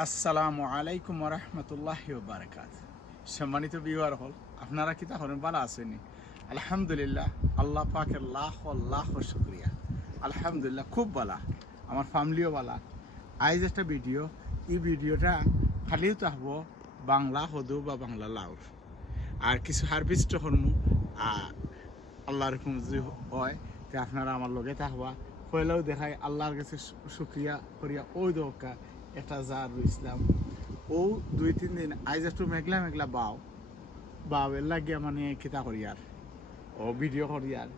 আসসালামু আলাইকুম রহমতুল্লাহ বারকাত সম্মানিত বিওয়ার হল, আপনারা কি তাহলে ভালো আছেনি? আলহামদুলিল্লাহ, আল্লাহ পাকের লাখ লাখ শুক্রিয়া। আলহামদুলিল্লাহ, খুব ভালা। আমার ফ্যামিলিও ভালা। আইজ একটা ভিডিও এই ভিডিওটা খালিও থাকব বাংলা হদু বা বাংলা, লাউর। আর কিছু হারভেস্ট হরমু আল্লাহর যদি হয়, তে আপনারা আমার লগে থাকবা। পয়লাও দেখায় আল্লাহর কাছে শুক্রিয়া করিয়া ওই দোকা একটা জার রইছিলাম ও দুই তিন দিন আইজ একটু মেঘলা মেঘলা বাও। বাওয়ের লাগিয়া মানে কিতা করিয়ার ও ভিডিও করি আর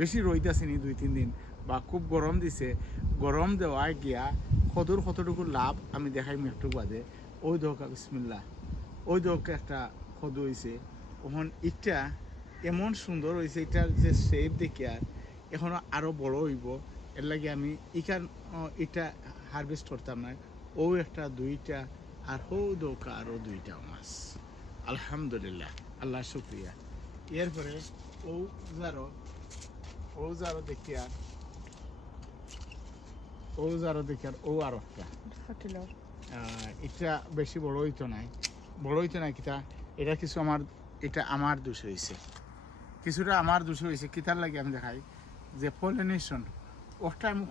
বেশি রইতে আসেনি দুই তিন দিন? বা খুব গরম দিছে। গরম দেওয়ায় গিয়া কতর কতটুকু লাভ আমি দেখাই একটু বাদে। ওই দোকা বিসমিল্লা ওই দোকা একটা সদু হয়েছে ওখান ইটা এমন সুন্দর হয়েছে এটার যে শেপ দেখে আর এখনও আরও বড় হইব। এর লাগে আমি আহ, এটা হারভেস্ট করতাম না। ও একটা দুইটা আর হো দোকা আরও দুইটা মাছ। আলহামদুলিল্লাহ আল্লাহ শুক্রিয়া। এরপরে ও যারো ও যারো দেখি আর ও যারো দেখি আর ও আর একটা। এটা বেশি বড় হইতো নাই। বড় হইতো নাই কিতা? এটা কিছু আমার এটা আমার দোষ হয়েছে কিছুটা আমার দোষ হয়েছে কিতার লাগে আমি দেখাই। যে পলিনেশন ওটা আমি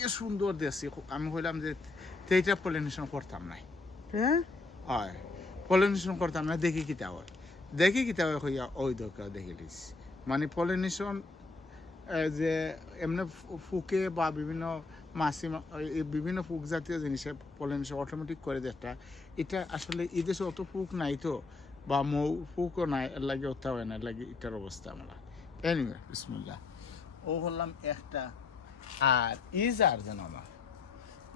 যে সুন্দর দেখছি আমি কইলাম যে সেইটা পলিনেশন করতাম নাই। হ্যাঁ? হয়। পলিনেশন করতাম না দেখি কিতা হয়। দেখি কিতা হয় হইয়া ওই দরকার দেখে লিস। মানে পলিনেশন যে এমনি ফুকে বা বিভিন্ন মাছি মা- বিভিন্ন ফুক জাতীয় জিনিসে পলিনেশন অটোমেটিক করে যেটা এটা আসলে এই দেশে অত ফুক নাই তো বা মৌ ফুকও নাই এর লাগে ওটা হয় না এর লাগে এটার অবস্থা আমরা। এনিওয়ে বিসমুল্লাহ। ও হলাম একটা আর ই জার যেন আমার।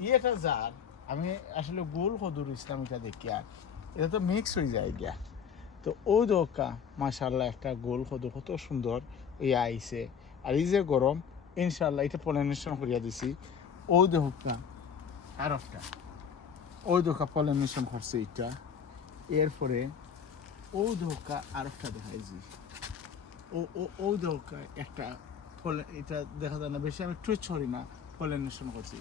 ই একটা জার আমি আসলে গোল কদুর ইসলাম এটা দেখি আর। এটা তো মিক্স হয়ে যায় গিয়া। তো ও দোকা মাশাল্লাহ একটা গোল কদু কত সুন্দর। ইয়ে আইছে আর এই যে গরম ইনশাল্লাহ এটা পলিনেশন করিয়া দিছি। ও দোকা একটা। ওই দোকা পলিনেশন করছে এটা এরপরে ও দোকা একটা দেখাইছি। ও ও ও দোকা, একটা ফলে এটা দেখা যায় না। বেশি আমি একটু ছড়ি না পলিনেশন করছি।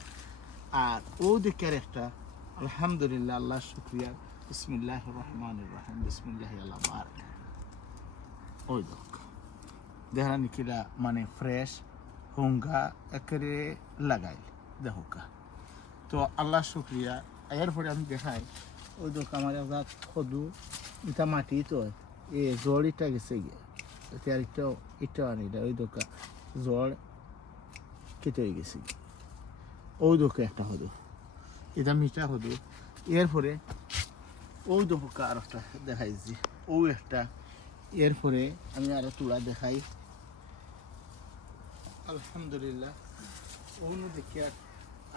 আর ও দিকের একটা আলহামদুলিল্লাহ আল্লাহ শুক্রিয়া। বিসমিল্লাহ রহমান রহিম বিসমিল্লাহ আল্লাহ বারক ওই দেখ দেখা নিকিরা মানে ফ্রেশ হুঙ্গা একেবারে লাগাই। দেখোকা তো আল্লাহ শুক্রিয়া। এরপরে আমি দেখাই, ওই দেখ আমার একটা সদু এটা মাটি তো, এ জল ইটা গেছে গিয়ে। এতে আর একটু ইটা আনি ওই দোকা জল কেটে গেছে। ওই দোকে একটা হদু এটা মিঠা হদু এরপরে ওই দোকা আর একটা দেখাইছি। ও একটা। এরপরে আমি আরও তুলা দেখাই। আলহামদুলিল্লাহ। ওনো দেখি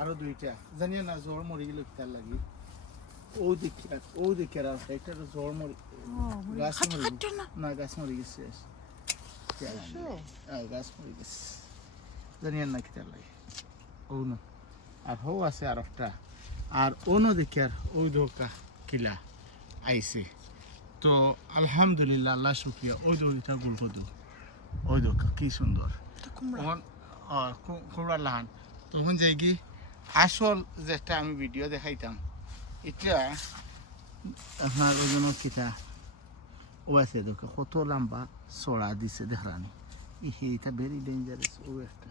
আরও দুইটা। জানিয়া না জ্বর মরি গেল তার লাগি। ও দেখি ও দেখি আর একটা জ্বর মরি গাছ মরি না গাছ মরি গেছে। গাছ মরি গেছে জানিয়া না কি তার লাগে ওনো আর হো আছে আর একটা আর ওনো দেখি আর ওই ধোকা কিলা আইছে তো আলহামদুলিল্লাহ আল্লাহ শুক্রিয়া ওই দৌড়িটা গুল কদু ওই দোকা কি সুন্দর খুবরা লাহান তখন যাই কি আসল যেটা আমি ভিডিও দেখাইতাম এটা আপনার ওই জন্য কিতা ও আছে দোকা কত লম্বা চড়া দিছে দেখানি ইহে, এটা ভেরি ডেঞ্জারাস ও একটা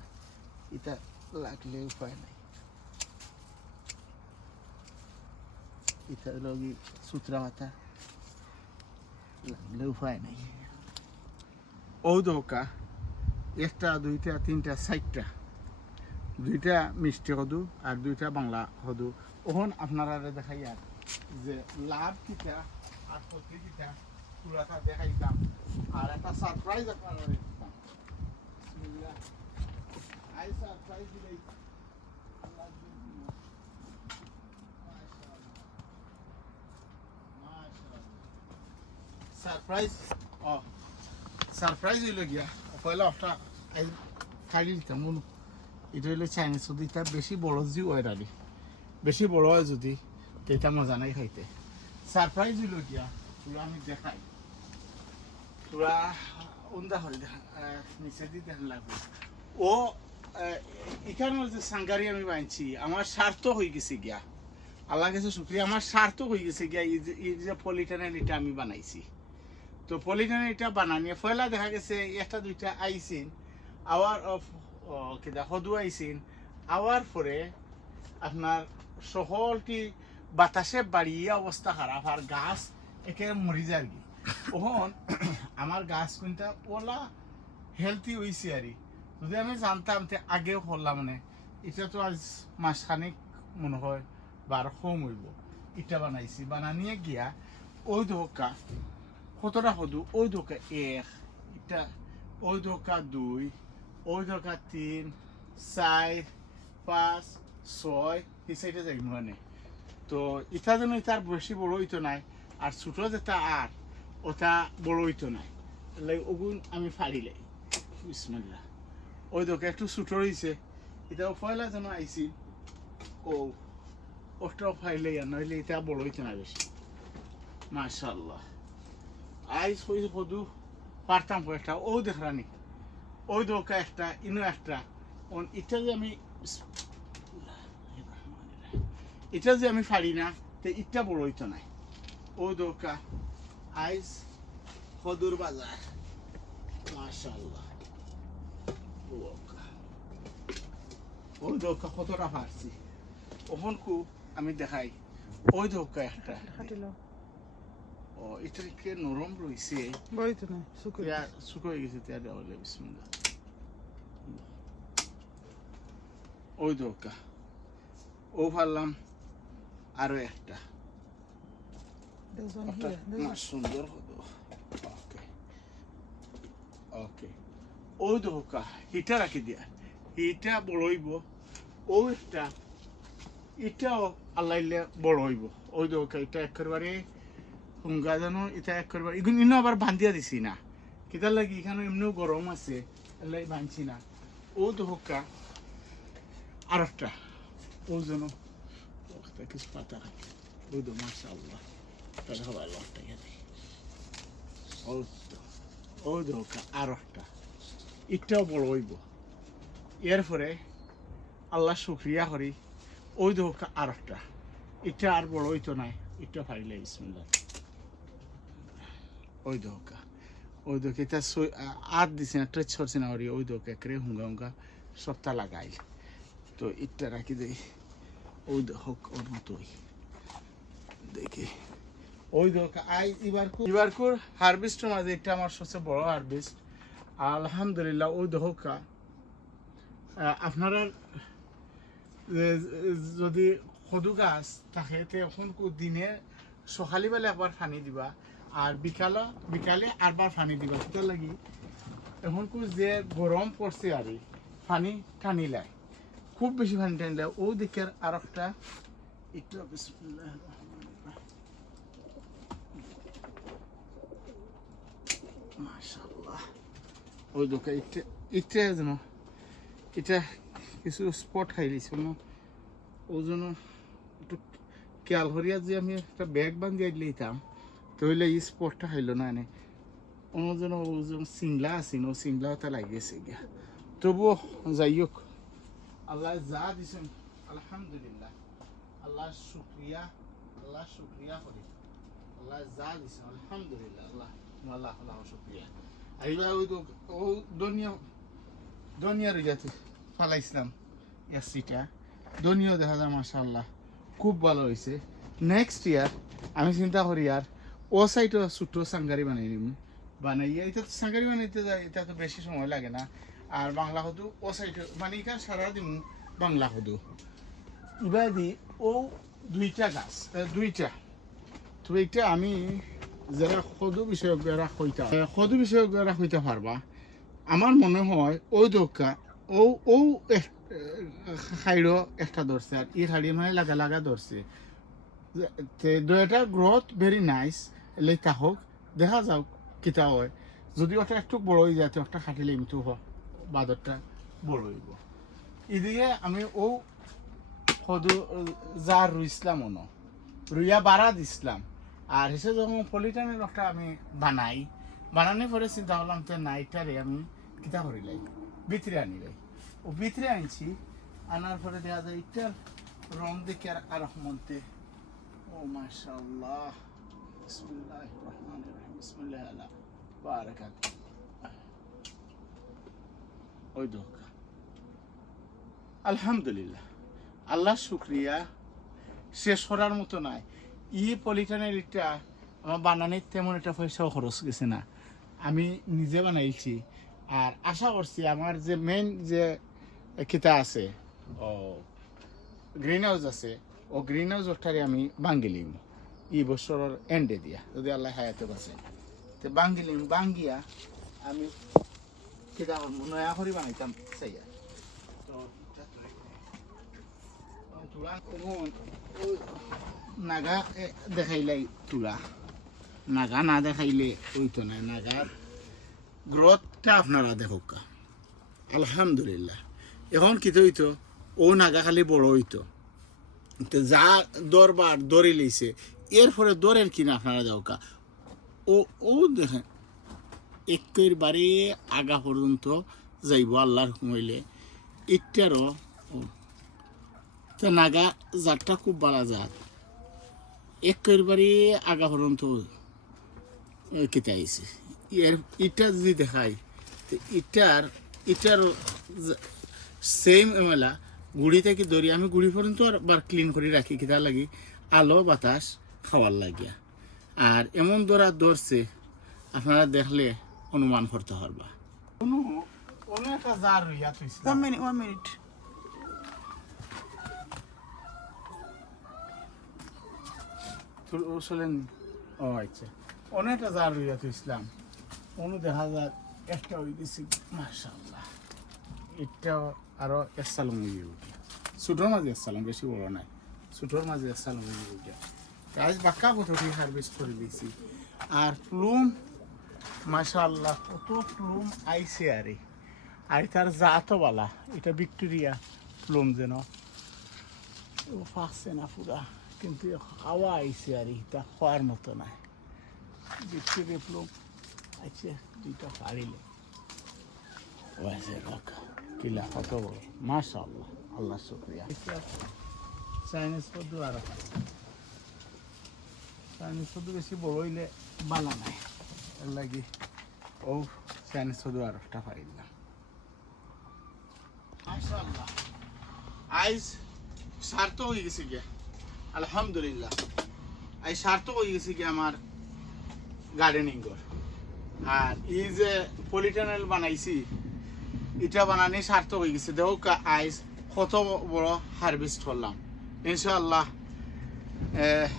এটা লাগলে উপায় নাই। এটা হলো কি সুতরা মাথা লাগলে উপায় নাই। ও দৌকা, একটা, দুইটা, তিনটা, চারটা। দুইটা মিষ্টি হদু আর দুইটা বাংলা হদু। ওখন আপনারা দেখাই আর যে লাভ কিটা আর ক্ষতি কিটা পুরাটা দেখাইতাম। গিয়া। পয়লা একটা খাই দিতাম এটা হইল চাইনিজ যদি এটা বেশি বড় যদি হয় দাদি। বেশি বড় হয় যদি, তো এটা মজা নাই খাইতে। সারপ্রাইজ হইল গিয়া আমি দেখাই। তোরা উন্দা হল নিচে দিয়ে দেখান লাগবে। ও এখানে যে সাঙ্গারি আমি বানছি আমার স্বার্থ হয়ে গেছে গিয়া। আল্লাহ কাছে শুক্রিয়া, আমার স্বার্থ হয়ে গেছে গিয়া এই যে- পলিটানের এটা আমি বানাইছি। তো পলিটানের এটা বানানিয়ে পয়লা দেখা গেছে, একটা, দুইটা আইসিন আওয়ার অফ কিনা সদু আইসিন আওয়ার পরে আপনার সকলটি বাতাসে বাড়িয়ে অবস্থা খারাপ, আর গাছ একে মরি যায় ওখন আমার গাছ কোনটা? ওলা হেলথি হয়েছে আর। যদি আমি জানতাম তে আগেও করলাম মানে এটা তো আজ মাসখানিক মনে হয় বার কম হইব। ইটা বানাইছি, বানানিয়ে গিয়া ওই ধোকা, কতটা সদু ওই ধোকা এক ইটা ওই ধোকা দুই, ওই ধোকা তিন, চার, পাঁচ, ছয়, এই সাইডে যাই মানে। তো ইটা যেন ইটার বেশি বড় হইতো নাই, আর ছোট যেটা আর ওটা বড় হইতো নাই। ওগুন আমি ফাড়িলাই বিসমিল্লাহ। ওই দেখো, একটু ছোট রয়েছে এটা পয়লা যেন আইছি। ও, ওটাও ফাইলে নইলে এটা বড় হইতো না বেশি। মাশাল্লাহ আইস হই হদু পারতাম কয়েকটা ও দেখরানি ওই দোকা একটা, ইনো একটা। এটা যে আমি এটা যে আমি ফাড়ি না, তো ইটা বড় হইতো নাই। ও দোকা আইস হদুর বাজার। মাশাল্লাহ ওই দোকা কতটা পারছি? ওখান কু আমি দেখাই। ওই দোকা একটা। ও এটা কে নরম রয়েছে বই তো নাই শুকুর ইয়া শুকো হয়ে গেছে তিয়া দেওয়া হলে বিসমিল্লাহ। ওই দোকা ও পারলাম আরও একটা। There's one here. There's ওকে ওকে ওই দোকা হিটা রাখি দিয়া হিটা বড় হইব ও একটা এটাও আল্লাইলে বড় হইব ওই দোকা এটা একেবারে হুঙ্গা জানো এটা একেবারে এগুলো ইনো আবার বান্ধিয়া দিছি না কিতার লাগি এখানে এমনিও গরম আছে এলাই বাঁধছি না ও দোকা আর একটা ও যেন ওটা কিছু পাতা রাখে ওই দো মাসা আল্লাহ ওই তো ওই দোকা আর একটা এটাও বড় হইব এরপরে আল্লাহ শুক্রিয়া করি ওই দোকা আর একটা এটা আর বড় হইতো নাই এটা পাইলে বিসমিল্লাহ ওই দোকা ওই দোকে এটা আর দিছে না টচ করছে না ওরি ওই দোকে করে হুঙ্গা হুঙ্গা সপ্তাহ লাগাই তো ইটটা রাখি দেই ওই হোক ওর মতোই দেখি ওই আই এবার এবার কুর হারভেস্টের মাঝে এটা আমার সবচেয়ে বড় হারভেস্ট আলহামদুলিল্লাহ, ওই দোকা আপনারা যদি সদু গাছ থাকে, তে এখন দিনে সকালে বেলা একবার পানি দিবা, আর বিকাল, বিকালে আরবার পানি দিবা সেটা লাগি এখন যে গরম পড়ছে আর, পানি টানি খুব বেশি পানি টানি ও দিকে আর একটা একটু বিসমিল্লাহ। মাশাল্লাহ ওই দোকা ইটে ইটে যেন এটা কিছু স্পট খাই দিছিল না ও জন্য একটু খেয়াল করিয়া যে আমি একটা ব্যাগ বান্ধিয়ে দিতাম তো হইলে এই স্পটটা খাইলো না এনে। অন্য যেন ও যেন সিংলা আছিল ও সিংলা ওটা লাগিয়েছে গিয়া। তবুও যাই হোক, আল্লাহ যা দিছেন, আলহামদুলিল্লাহ। আল্লাহ শুক্রিয়া আল্লাহ শুক্রিয়া করি। আল্লাহ যা দিছেন, আলহামদুলিল্লাহ, আল্লাহ। আল্লাহ আল্লাহ শুক্রিয়া। আইবা ওই তো ও দুনিয়া দুনিয়ার যাতে ফালাইছিলাম এসিটা দুনিয়াও দেখা যায়, মাশাআল্লাহ। খুব ভালো হয়েছে নেক্সট ইয়ার আমি চিন্তা করি আর, ও সাইডও ছোট্ট সাঙ্গারি বানাই নিম। বানাইয়া, এটা সাঙ্গারি বানাইতে যায়, এটা তো বেশি সময় লাগে না। আর বাংলা হদু ও সাইড মানে এখানে সারাদিন বাংলা হদু দি ও দুইটা গাছ দুইটা। তো এইটা আমি যারা সদু বিষয়ক যারা হইতা সদু বিষয়ক যারা হইতে পারবা, আমার মনে হয় ওই দোকা ও ও খাইর একটা ধরছে আর ই খাড়ি মানে লাগা লাগা ধরছে। দুটা গ্রোথ ভেরি নাইস লেতা হোক, দেখা যাওক কিতা হয়। যদি ওটা একটু বড় হয়ে যায় একটা খাটিলে এমনি বাদরটা বড় হইব। এদিকে আমি ও সদু যা রুইছিলাম অনো রুইয়া বাড়া দিছিলাম। আর হিসেবে যখন পলিটানের একটা আমি বানাই, বানানোর পরে চিন্তা করলাম তো নাইটারে আমি কিতা করিলাই ভিতরে আনিলাই ও ভিতরে আনছি, আনার পরে দেখা যায় ইটার রং দেখে আর আর মনতে ও বারাকাত। ওই আলহামদুলিল্লাহ। আল্লাহ শুক্রিয়া। শেষ করার মতো নাই। ই পলিটানের এটা আমার তেমন একটা পয়সাও খরচ গেছে না। আমি নিজে বানাইছি। আর আশা করছি আমার যে মেন যে কিতা আছে, ও গ্রিন হাউস আছে, ও গ্রিন হাউস ওটারে আমি বাঙ্গিলিম ই বছরের এন্ডে দিয়া, যদি আল্লাহ হায়াতে বাঁচে। তো বাঙ্গিলিম বাঙ্গিয়া আমি কিতা নয়া করে বানাইতাম আর। তো নাগা দেখাইলাই তুলা। নাগা না দেখাইলে ওই তো না। নাগার গ্রোথটা আপনারা দেখুক। আলহামদুলিল্লাহ। এখন কি হইতো? ও নাগা খালি বড় হইতো। যা দরবার দরে লইছে, এরপরে দরের কিনা আপনারা যাওকা ও ও দেখেন, একেবারে আগা পর্যন্ত যাইব আল্লাহর হুকুম হইলে। ইটারও তো নাগা জাতটা খুব ভালো জাত। একেবারে আগা পর্যন্ত কেটে আইছে। এর ইটা যদি দেখাই তো ইটার ইটার সেম এমেলা গুড়ি থেকে ধরি আমি গুড়ি পর্যন্ত আবার ক্লিন করে রাখি কিতা লাগি আলো বাতাস খাওয়ার লাগিয়া। আর এমন দরা ধরছে আপনারা দেখলে অনুমান করতে পারবা। কোনো কোনো একটা জার রইয়া One minute, one minute. চলেন ও আচ্ছা। অনেকটা জার রইয়া তো ইসলাম। অনু দেখা যাক একটা হয়ে গেছি মাশাল্লাহ এটাও আরও এসালাম হয়ে উঠে। ছোটোর মাঝে এসালাম, বেশি বড় নাই। ছোটোর মাঝে এসালাম হয়ে উঠে। আজ বাক্কা কতটি হারভেস্ট করে দিয়েছি। আর প্লুম মাশাল্লাহ কত প্লুম আইছে আরে। আর তার জাতও বালা এটা ভিক্টোরিয়া প্লুম যেন। ও ফাঁকছে না পুরা। কিন্তু হাওয়া আইছে আর এটা হওয়ার মতো না। ভিক্টোরিয়া প্লুম আছে দুইটা ও আছে দেখ কিলা কত বড় মাশাল্লাহ আল্লাহ শুক্রিয়া। চাইনিজ পদ্ম আরও চাইনিজ পদ্ম বেশি বড় হইলে বালা নাই। এর লাগি, ও, চাইনিজ পদ্ম আর একটা পাইলাম মাশাল্লাহ আইজ সার্থক হয়ে গেছে গিয়া। আলহামদুলিল্লাহ। আই সার্থক হয়ে গেছে কি আমার গার্ডেনিং ঘর। আর এই যে পলিটানেল বানাইছি এটা বানানি সার্থক হয়ে গেছে। দেখো কা আইজ কত বড় হারভেস্ট করলাম। ইনশাআল্লাহ এহ,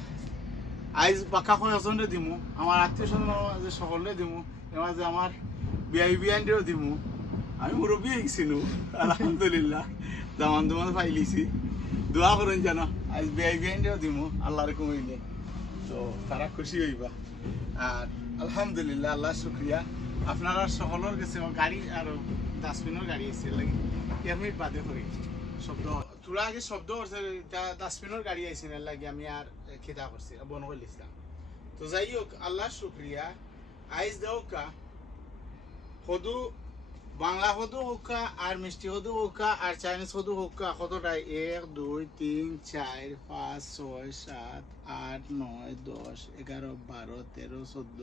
আইজ বাকা কয়েকজনে দিমু আমার আত্মীয় স্বজন যে সকলে দিমু এবার যে আমার বিআই বিআইনটিও দিমু। আমি মুরব্বী হয়ে গেছিল আলহামদুলিল্লাহ। দামান দামান পাইলিছি দোয়া করেন যেন আজ বিআই বিআইনটিও দিমু, আল্লাহর কমাইলে তো তারা খুশি হইবা। আর আলহামদুলিল্লাহ আল্লাহ শুক্রিয়া। আপনারা সকলের আমার গাড়ি আর ডাস্টবিনের গাড়ি আছে লাগে। মিনিট বাদে করি। শব্দ তোরা আগে শব্দ করছে ডাস্টবিনের গাড়ি আইছে না লাগে আমি আর খেদা করছি বন করলিছিলাম তো যাই হোক আল্লাহ শুক্রিয়া। আইজ দেওকা সদু বাংলা সদু হোকা আর মিষ্টি সদু হোকা আর চাইনিজ সদু হোকা কতটাই? এক, দুই, তিন, চার, পাঁচ, ছয়, সাত, আট, নয়, দশ, এগারো, বারো, তেরো, চোদ্দ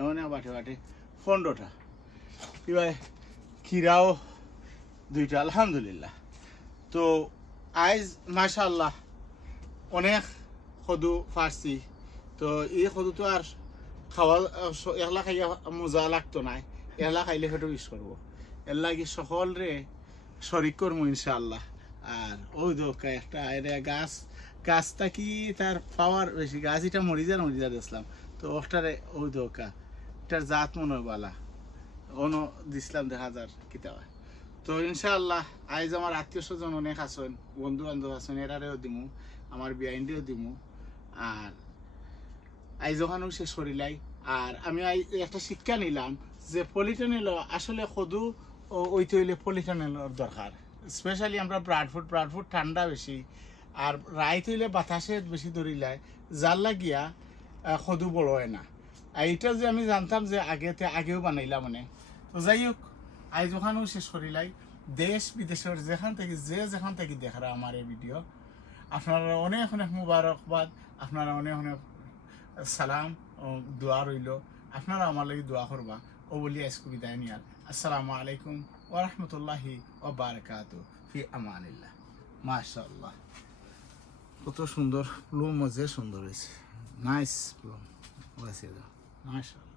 এমন বাটে বাটে। পনেরোটা। এবার খিরাও দুইটা, আলহামদুলিল্লাহ। তো আইজ মাশাল্লাহ অনেক সদু ফার্সি। তো এই সদু তো আর খাওয়া, একলা খাইয়া মজা লাগতো নাই। একলা খাইলে সেটা ইউজ করব। এর লাগি সকলরে শরিক করব ইনশাআল্লাহ। আর ওই দোকা একটা এটা গাছ, গাছটা কি তার পাওয়ার বেশি? গাছ এটা মরিজার মরিজার দেখলাম তো ওটারে ওই দোকা এটার জাত মনে হয় বালা। অন্য দিছিলাম দেখা যার কিতাবা। তো ইনশাআল্লাহ, আইজ আমার আত্মীয় স্বজন অনেক আছেন বন্ধু বান্ধব আছেন, এরারেও দিমু, আমার বিআইনটিও দিমু। আর আইজ ওখানেও সে সরিলাই। আর আমি একটা শিক্ষা নিলাম যে পলিটানেল আসলে সদু ওইতে হইলে পলিটানেলের দরকার। স্পেশালি আমরা ব্রাডফুড ব্রাডফুড ঠান্ডা বেশি। আর রাইত হইলে বাতাসে বেশি ধরিলায় যার লাগিয়া সদু বড় হয় না। আর এটা যে আমি জানতাম যে আগেতে, আগেও বানাইলাম মানে। তো যাই হোক আইজ শেষ করিলাই দেশ বিদেশের যেখান থেকে, যে যেখান থেকে দেখরা আমার এই ভিডিও আপনারা অনেক অনেক মুবারকবাদ, আপনারা অনেক অনেক সালাম দোয়া রইল। আপনারা আমার লাগি দোয়া করবা। ও বলি আজকে বিদায় নিয়ার আসসালামু আলাইকুম ওরহমতুল্লাহি ও বারকাত ফি আমানিল্লাহ মাশাআল্লাহ কত সুন্দর প্লুম মজে সুন্দর হয়েছে। নাইস প্লুম মাশাআল্লাহ।